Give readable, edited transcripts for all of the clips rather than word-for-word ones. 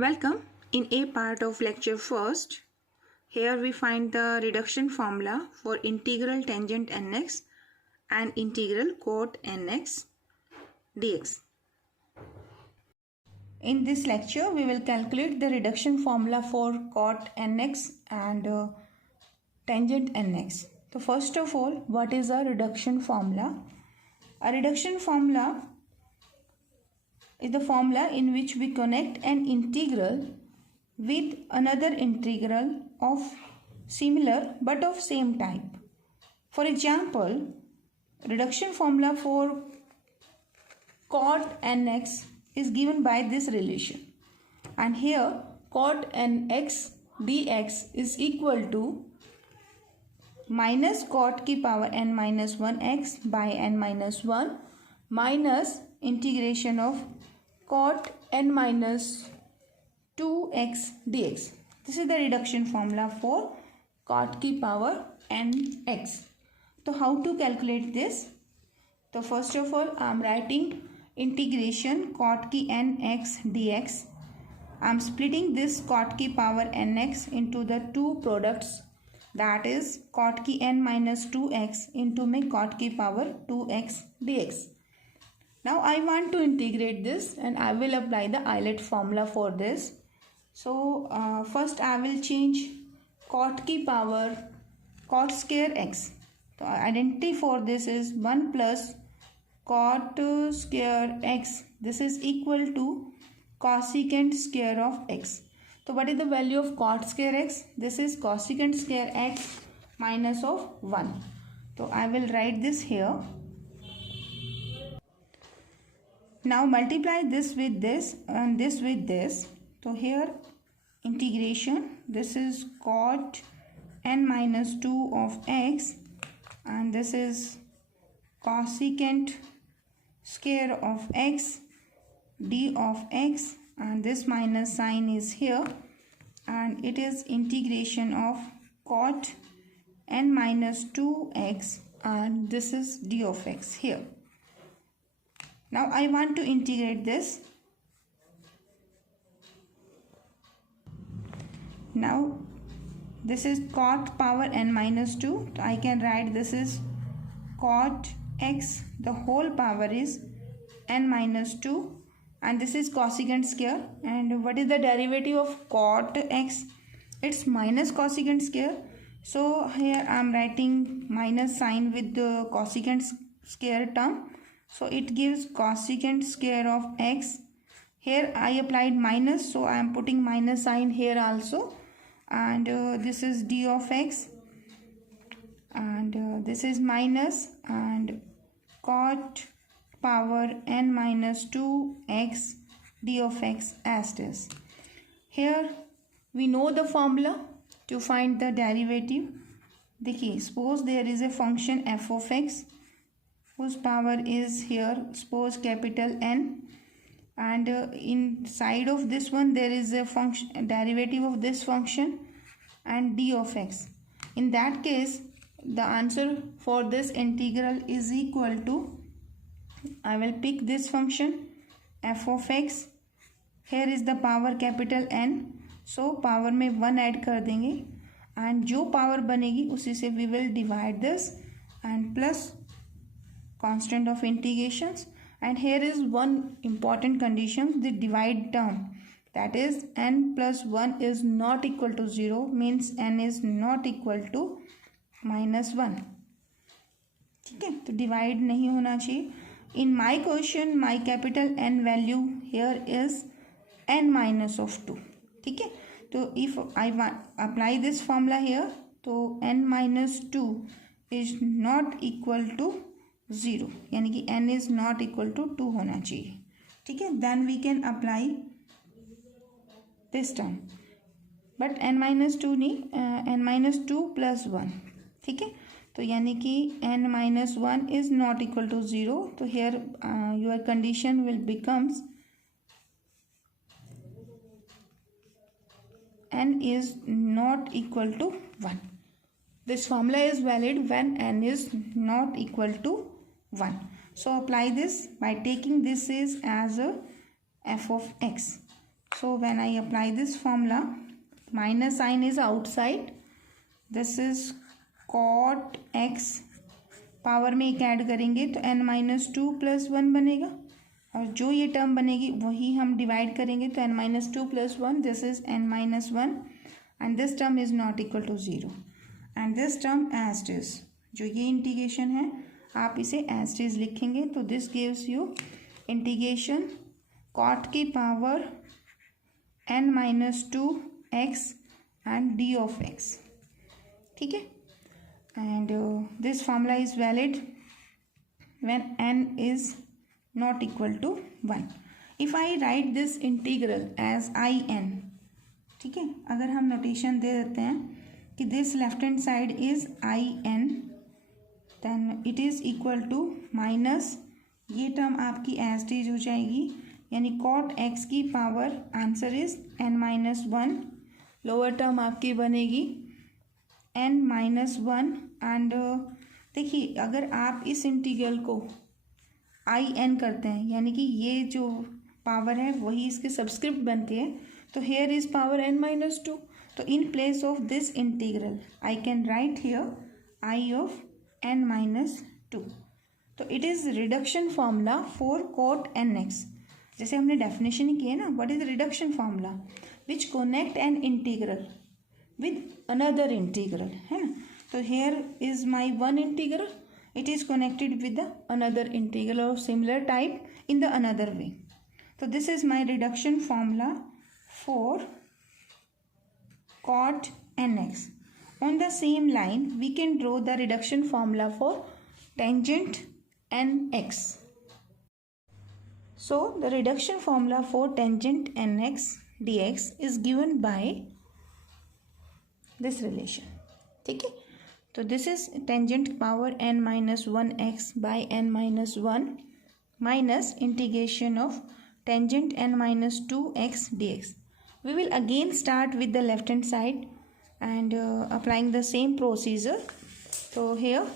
Welcome. In A part of lecture first, here we find the reduction formula for integral tangent nx and integral cot nx dx. In this lecture, we will calculate the reduction formula for cot nx and tangent nx. So first of all, what is a reduction formula? A reduction formula is the formula in which we connect an integral with another integral of similar but of same type. For example, reduction formula for cot nx is given by this relation, and here cot nx dx is equal to minus cot की power n minus 1x by n minus 1 minus integration of cot n minus 2x dx. This is the reduction formula for cot की power nx. So how to calculate this? So first of all, I am writing integration cot की nx dx. I am splitting this cot की power nx into the two products, that is cot की n minus 2x into में cot की power 2x dx. Now I want to integrate this and I will apply the Euler formula for this. So first I will change cot की power cot square x. So identity for this is 1 plus cot square x. This is equal to cosecant square of x. So what is the value of cot square x? This is cosecant square x minus of 1. So I will write this here. Now multiply this with this and this with this. So here integration, this is cot n minus 2 of x and this is cosecant square of x d of x, and this minus sign is here, and it is integration of cot n minus 2x and this is d of x here. Now I want to integrate this. Now this is cot power n minus 2. I can write this is cot x, the whole power is n minus 2, and this is cosecant square. And what is the derivative of cot x? It's minus cosecant square. So here I am writing minus sign with the cosecant square term. So it gives cosecant square of x. Here I applied minus, so I am putting minus sign here also. And this is d of x. And this is minus, and cot power n minus 2x d of x as this. Here we know the formula to find the derivative. देखिए, suppose there is a function f of x whose power is here, suppose capital N, and inside of this one there is a function derivative of this function and d of x. In that case, the answer for this integral is equal to, I will pick this function f of x. Here is the power capital N, so power में 1 add कर देंगे, and जो power बनेगी उसी से we will divide this and plus constant of integrations. And here is one important condition, the divide term, that is n plus 1 is not equal to 0, means n is not equal to minus 1. ठीक है, तो divide नहीं होना चाहिए. In my question, my capital N value here is n minus of 2. ठीक है, तो if I apply this formula here, तो n minus 2 is not equal to 0, यानी कि n is not equal to 2 होना चाहिए. ठीक है, then we can apply this term, but n minus 2 नहीं, n minus 2 plus 1. ठीक है, तो यानी कि n minus 1 is not equal to 0. तो here your condition will becomes n is not equal to 1. This formula is valid when n is not equal to 1. So apply this by taking this is as a f of x. So when I apply this formula, minus sign is outside. This is cot x, power में एक add करेंगे तो n minus two plus one बनेगा, और जो ये term बनेगी वही हम डिवाइड करेंगे तो n minus two plus one, this is n minus one, and this term is not equal to zero, and this term as it is, जो ये इंटीग्रेशन है आप इसे एज इट इज लिखेंगे, तो this gives you integration cot की power n minus two x and d of x. ठीक है, and this formula is valid when n is not equal to 1. If I write this integral as in, ठीक है, अगर हम notation दे देते हैं कि this left hand side is in, then it is equal to minus ये term आपकी as it is हो जाएगी, यानी cot x की power answer is n minus one, lower term आपकी बनेगी n माइनस वन, एंड देखिए अगर आप इस इंटीग्रल को in करते हैं यानी कि ये जो पावर है वही इसके सब्सक्रिप्ट बनती है, तो here is power n minus two, तो in place of this integral I can write here i of n minus two. तो it is reduction formula for cot nx. जैसे हमने डेफिनेशन ही की है ना, what is reduction formula, which connect an integral with another integral, है ना. तो here is my one integral, it is connected with the another integral of similar type in the another way. So this is my reduction formula for cot nx. On the same line we can draw the reduction formula for tangent nx. So the reduction formula for tangent nx dx is given by this relation. ठीक है, तो this is tangent power n minus one x by n minus one minus integration of tangent n minus two x d x. We will again start with the left hand side and applying the same procedure. तो here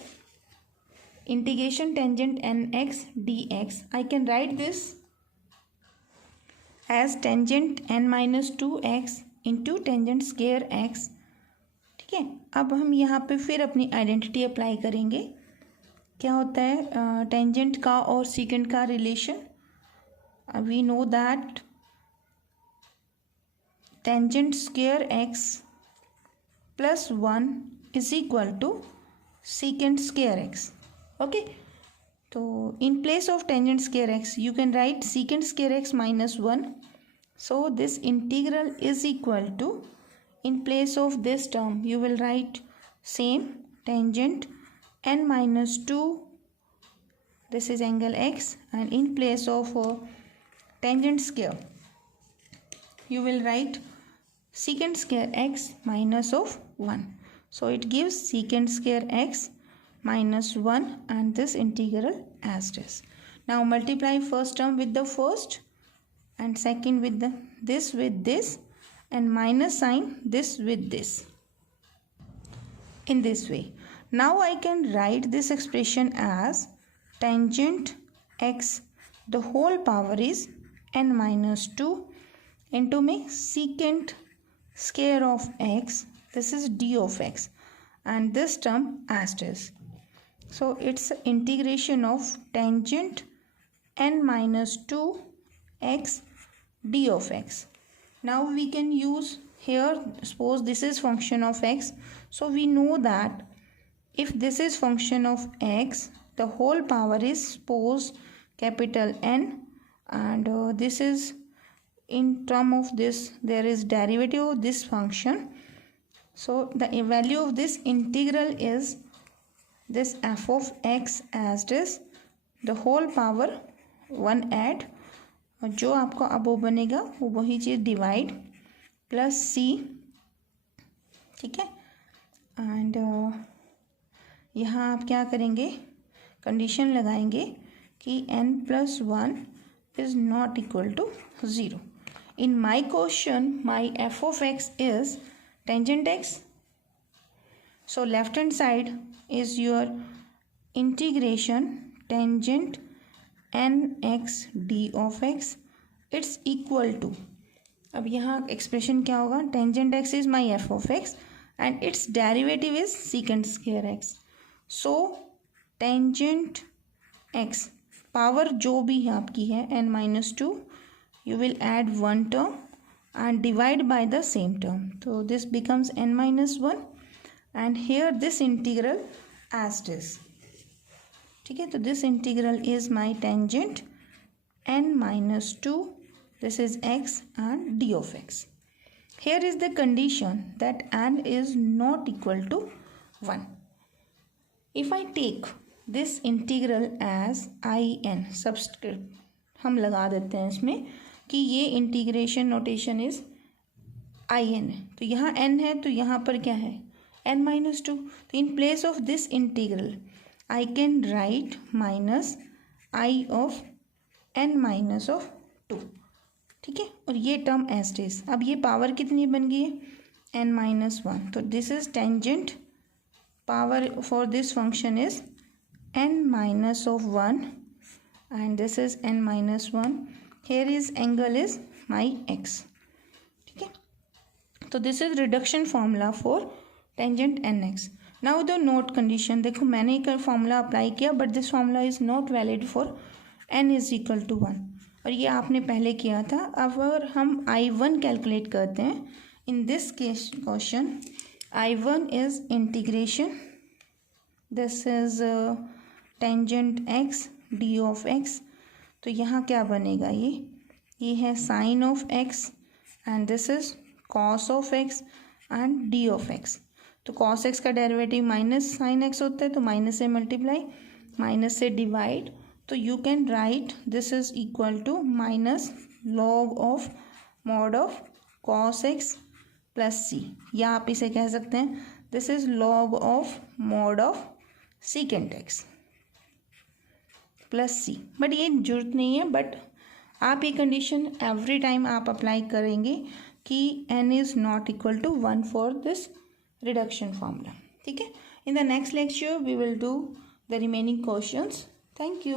integration tangent n x dx, I can write this as tangent n minus two x into tangent square x. ठीक है, अब हम यहाँ पे फिर अपनी identity apply करेंगे. क्या होता है टेंजेंट का और सीकेंट का relation, we know that tangent square x plus one is equal to secant square x. Okay, तो in place of tangent square x you can write secant square x minus one. So this integral is equal to, in place of this term you will write same tangent n minus 2, this is angle x, and in place of tangent square you will write secant square x minus of 1. So it gives secant square x minus 1 and this integral as it is. Now multiply first term with the first and second with the this with this, and minus sign this with this in this way. Now I can write this expression as tangent x the whole power is n minus 2 into में secant square of x, this is d of x, and this term as it is. So it's integration of tangent n minus 2 x d of x. Now we can use here, suppose this is function of x, so we know that if this is function of x the whole power is suppose capital N, and this is in term of this there is derivative of this function, so the value of this integral is this f of x as it is the whole power 1 add, और जो आपका अब वो बनेगा वो वही चीज़ divide plus सी. ठीक है, एंड यहाँ आप क्या करेंगे, कंडीशन लगाएंगे कि n plus one is not equal to zero. In my question my f of x is tangent x, so left hand side is your integration tangent nx d of x, it's equal to, अब यहाँ expression क्या होगा, tangent x is my F of x and it's derivative is secant square x. So tangent x power जो भी आपकी है n-2, you will add one term and divide by the same term. So this becomes n-1 and here this integral as this. ठीक है, तो this integral is my tangent n-2. This is x and d of x. Here is the condition that n is not equal to 1. If I take this integral as in, subscript हम लगा देते हैं इसमें कि ये integration notation is in है, तो यहाँ n है तो यहाँ पर क्या है n-2. तो in place of this integral I can right minus I of n-2. ठीक है, और ये टर्म एज इज. अब ये पावर कितनी बन गई है n-1. तो this is tangent power for this function is n-1 and this is n-1. Here is angle is my x. ठीक है, तो this is reduction formula for tangent nx. Now the note condition, देखो मैंने एक formula apply किया but this formula is not valid for n is equal to 1 और ये आपने पहले किया था. अब अगर हम I1 कैलकुलेट करते हैं in this case question, I1 is integration, this is tangent x d of x. तो यहाँ क्या बनेगा, ये है sine of x and this is cos of x and d of x. तो कॉस एक्स का डेरिवेटिव माइनस साइन एक्स होता है, तो माइनस से मल्टीप्लाई, माइनस से डिवाइड. तो you can write this is equal to minus log of mod of cos x plus सी, या आप इसे कह सकते हैं this is log of mod of secant x plus C. But ये जरूरत नहीं है, बट आप ये कंडीशन एवरी टाइम आप अप्लाई करेंगे कि n is not equal to 1 for this reduction formula. ठीक है, in the next lecture we will do the remaining questions. Thank you.